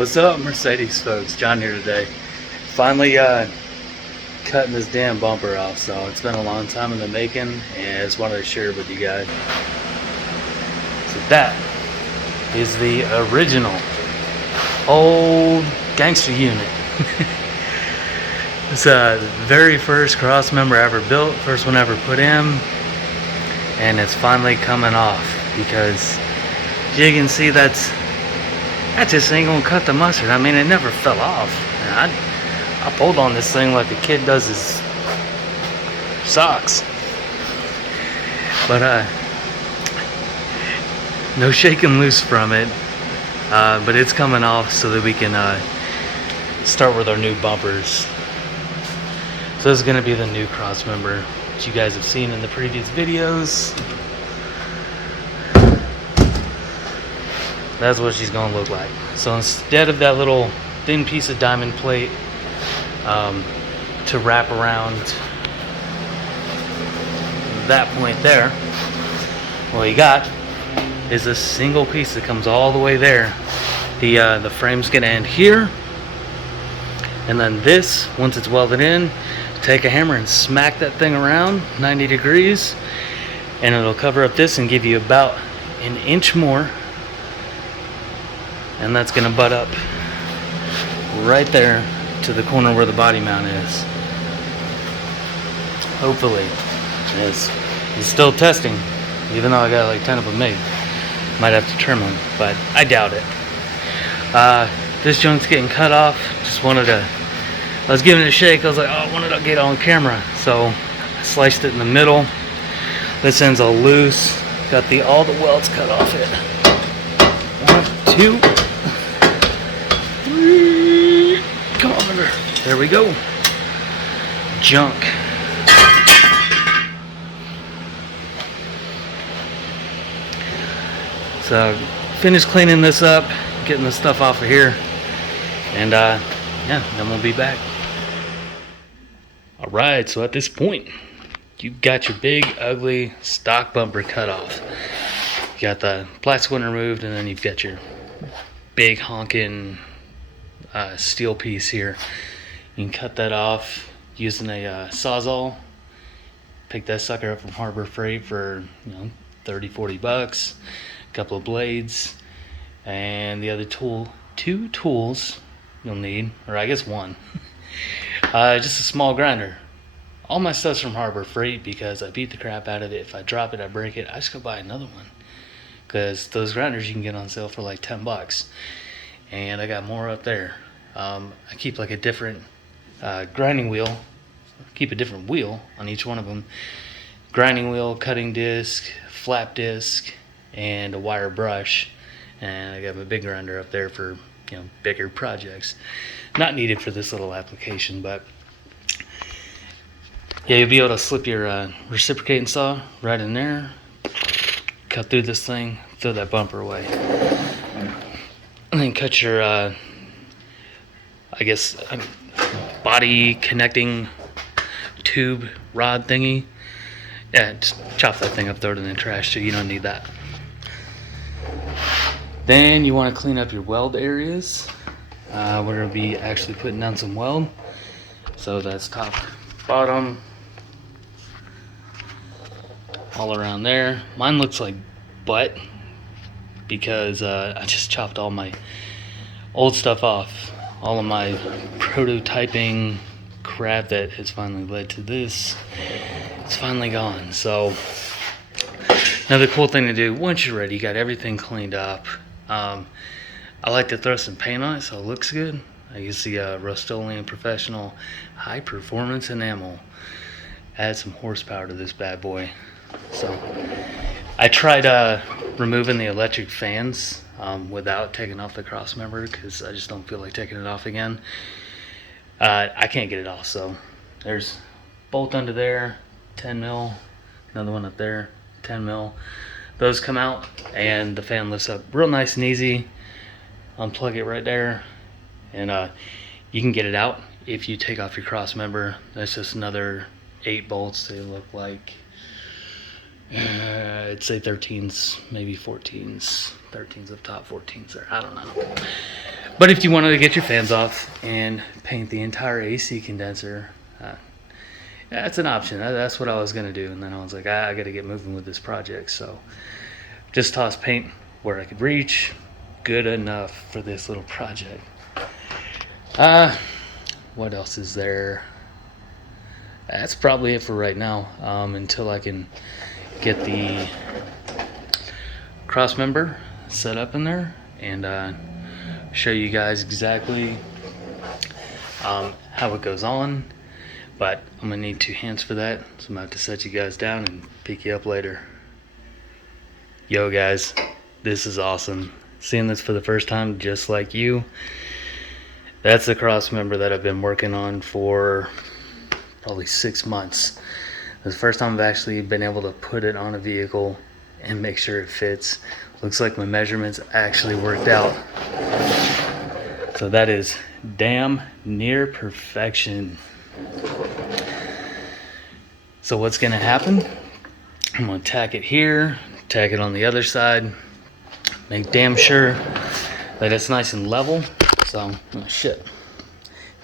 What's up, Mercedes folks? John here today. Finally cutting this damn bumper off. So it's been a long time in the making, and I just wanted to share it with you guys. So that is the original old gangster unit. It's the very first cross member I ever built, first one I ever put in, and it's finally coming off because you can see that just ain't gonna cut the mustard. I mean, it never fell off. And I pulled on this thing like a kid does his socks, but no shaking loose from it. But it's coming off so that we can start with our new bumpers. So this is gonna be the new cross member that you guys have seen in the previous videos. That's what she's gonna look like. So instead of that little thin piece of diamond plate to wrap around that point there, what you got is a single piece that comes all the way there. The frame's gonna end here, and then this, once it's welded in, take a hammer and smack that thing around 90 degrees, and it'll cover up this and give you about an inch more. And that's gonna butt up right there to the corner where the body mount is. Hopefully. It's still testing, even though I got like 10 of them made. Might have to trim them, but I doubt it. This junk's getting cut off. I was giving it a shake. I was like, oh, I wanted to get on camera. So I sliced it in the middle. This end's all loose. Got all the welds cut off it. 1, 2, 3. Come on, over. There we go. Junk. So finished cleaning this up, getting the stuff off of here, and yeah, then we'll be back. Alright, so at this point, you got your big, ugly stock bumper cut off. You got the plastic one removed, and then you've got your big honking steel piece here. You can cut that off using a Sawzall. Pick that sucker up from Harbor Freight for 30, 40 bucks. A couple of blades, and the other two tools you'll need, or I guess one. Just a small grinder. All my stuff's from Harbor Freight because I beat the crap out of it. If I drop it, I break it, I just go buy another one, because those grinders you can get on sale for like 10 bucks, and I got more up there. I keep like a different grinding wheel, keep a different wheel on each one of them. Grinding wheel, cutting disc, flap disc, and a wire brush. And I got my big grinder up there for bigger projects. Not needed for this little application, but yeah, you'll be able to slip your reciprocating saw right in there, cut through this thing, throw that bumper away, and then cut your I guess body connecting tube rod thingy. Yeah, just chop that thing up, throw it in the trash too. You don't need that. Then you want to clean up your weld areas. We're going to be actually putting down some weld. So that's top, bottom, all around there. Mine looks like butt because I just chopped all my old stuff off. All of my prototyping crap that has finally led to this, it's finally gone. So another cool thing to do once you're ready, you got everything cleaned up. I like to throw some paint on it so it looks good. I use the Rust-Oleum Professional High Performance Enamel. Add some horsepower to this bad boy. So I tried removing the electric fans without taking off the cross member because I just don't feel like taking it off again. I can't get it off, so there's bolt under there, 10 mil, another one up there, 10 mil. Those come out and the fan lifts up real nice and easy. Unplug it right there, and you can get it out if you take off your cross member. That's just another 8 bolts. They look like I'd say 13s, maybe 14s. 13s up top, 14s there. I don't know. But if you wanted to get your fans off and paint the entire AC condenser, that's an option. That's what I was gonna do, and then I was like, I gotta get moving with this project. So just toss paint where I could reach. Good enough for this little project. What else is there? That's probably it for right now, until I can get the cross member set up in there and show you guys exactly how it goes on. But I'm gonna need 2 hands for that, so I'm gonna have to set you guys down and pick you up later. Yo guys, this is awesome. Seeing this for the first time just like you. That's the cross member that I've been working on for probably 6 months. It's the first time I've actually been able to put it on a vehicle and make sure it fits. Looks like my measurements actually worked out. So that is damn near perfection. So what's gonna happen? I'm gonna tack it here, tack it on the other side, make damn sure that it's nice and level. So, oh shit.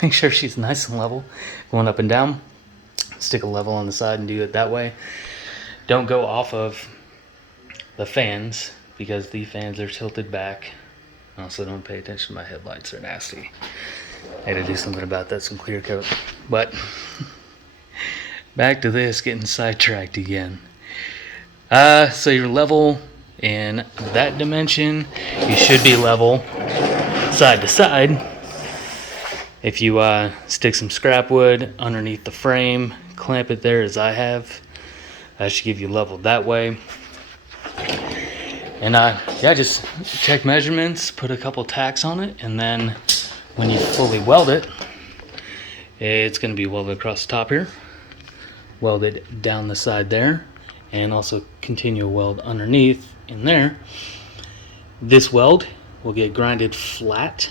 Make sure she's nice and level, going up and down. Stick a level on the side and do it that way. Don't go off of the fans because the fans are tilted back. Also, don't pay attention to my headlights, they're nasty. I had to do something about that, some clear coat. But back to this, getting sidetracked again. So you're level in that dimension. You should be level side to side. If you stick some scrap wood underneath the frame, clamp it there as I have, that should give you level that way. And yeah, just check measurements, put a couple tacks on it, and then when you fully weld it, it's going to be welded across the top here, welded down the side there, and also continue to weld underneath in there. This weld will get grinded flat,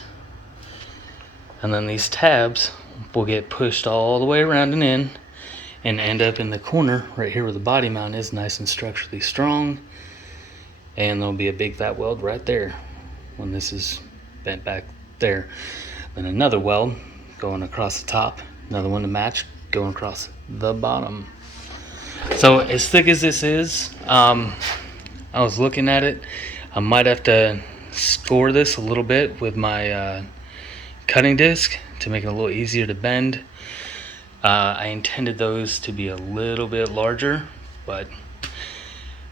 and then these tabs will get pushed all the way around and in and end up in the corner right here where the body mount is, nice and structurally strong. And there'll be a big fat weld right there when this is bent back there. Then another weld going across the top, another one to match going across the bottom. So as thick as this is, I was looking at it, I might have to score this a little bit with my cutting disc to make it a little easier to bend. I intended those to be a little bit larger, but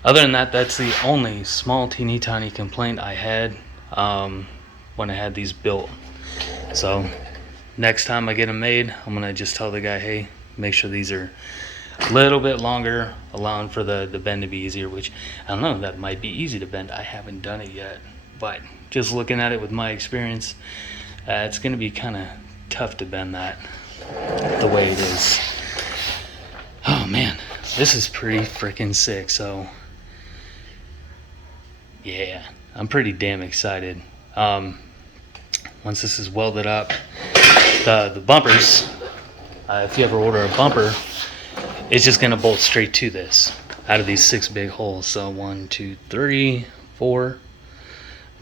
other than that, that's the only small teeny tiny complaint I had when I had these built. So next time I get them made, I'm gonna just tell the guy, hey, make sure these are a little bit longer, allowing for the bend to be easier, which I don't know, that might be easy to bend. I haven't done it yet, but just looking at it with my experience, it's gonna be kind of tough to bend that the way it is. Oh man, this is pretty freaking sick. So yeah, I'm pretty damn excited. Once this is welded up, the bumpers, if you ever order a bumper, it's just gonna bolt straight to this out of these 6 big holes. So 1, 2, 3, 4,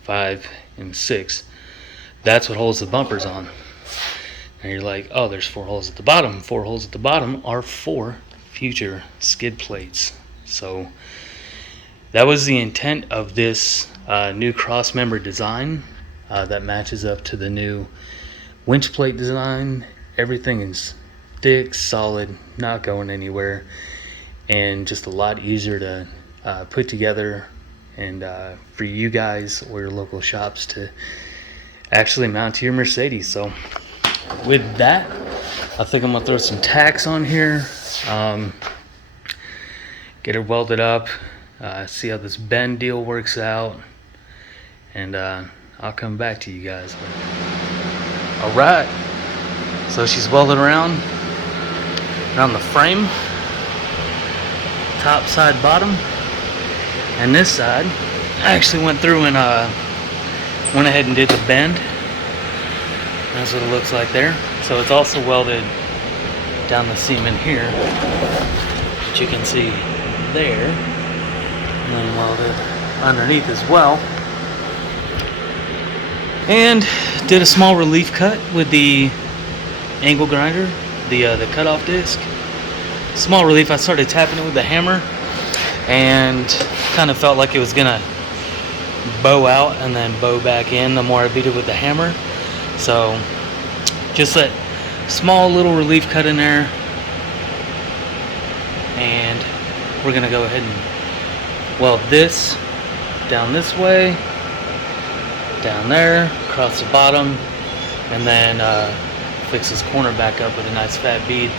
5, and 6. That's what holds the bumpers on. And you're like, oh, there's 4 holes at the bottom. 4 holes at the bottom are 4 future skid plates. So that was the intent of this new cross member design that matches up to the new winch plate design. Everything is thick, solid, not going anywhere, and just a lot easier to put together, and for you guys or your local shops to actually mount to your Mercedes. So with that, I think I'm gonna throw some tacks on here, get it welded up, see how this bend deal works out, and I'll come back to you guys. All right, so she's welded around the frame, top, side, bottom, and this side I actually went through and went ahead and did the bend. That's what it looks like there. So it's also welded down the seam in here, which you can see there, and then welded underneath as well. And did a small relief cut with the angle grinder, the cutoff disc. Small relief. I started tapping it with the hammer and kind of felt like it was gonna bow out and then bow back in the more I beat it with the hammer. So just that small little relief cut in there, and we're gonna go ahead and weld this down this way, down there, across the bottom, and then fix this corner back up with a nice fat bead.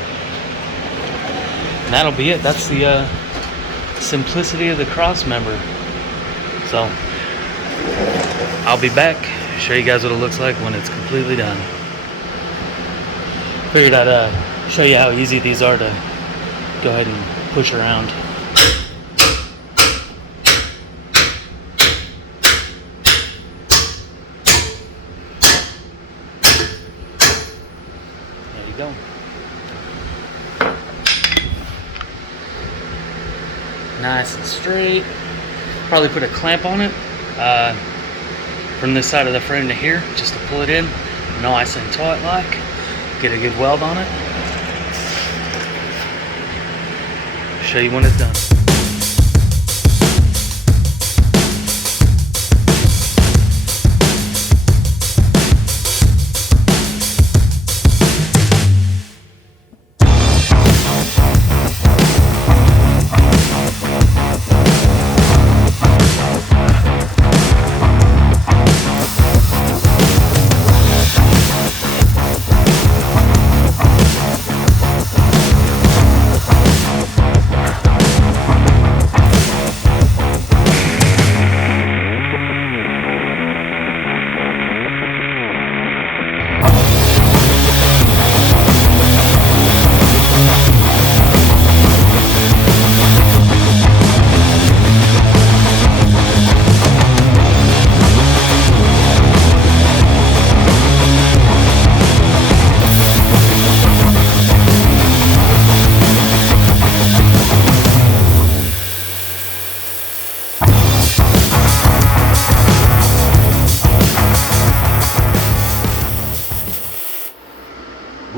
And that'll be it. That's the simplicity of the cross member. So I'll be back, show you guys what it looks like when it's completely done. Figured I'd show you how easy these are to go ahead and push around. There you go. Nice and straight. Probably put a clamp on it from this side of the frame to here, just to pull it in. Nice and taut like. Get a good weld on it. Show you when it's done.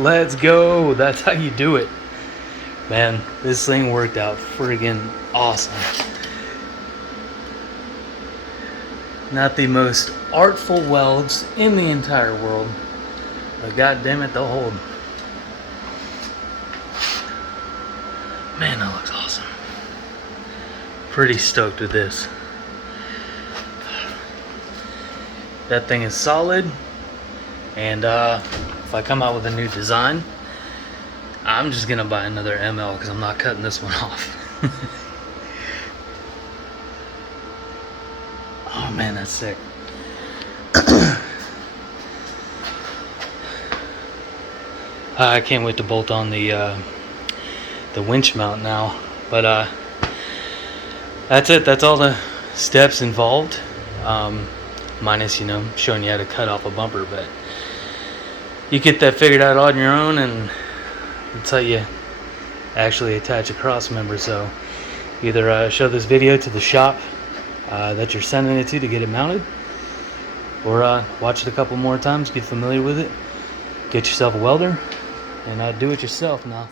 Let's go. That's how you do it. Man, this thing worked out friggin' awesome. Not the most artful welds in the entire world, but god damn it, they'll hold. Man, that looks awesome. Pretty stoked with this. That thing is solid, and if I come out with a new design, I'm just gonna buy another ML because I'm not cutting this one off. Oh man, that's sick. I can't wait to bolt on the winch mount now. But that's it. That's all the steps involved. Minus, you know, showing you how to cut off a bumper, but you get that figured out on your own, and that's how you actually attach a cross member. So either show this video to the shop that you're sending it to get it mounted, or watch it a couple more times, get familiar with it, get yourself a welder, and do it yourself now.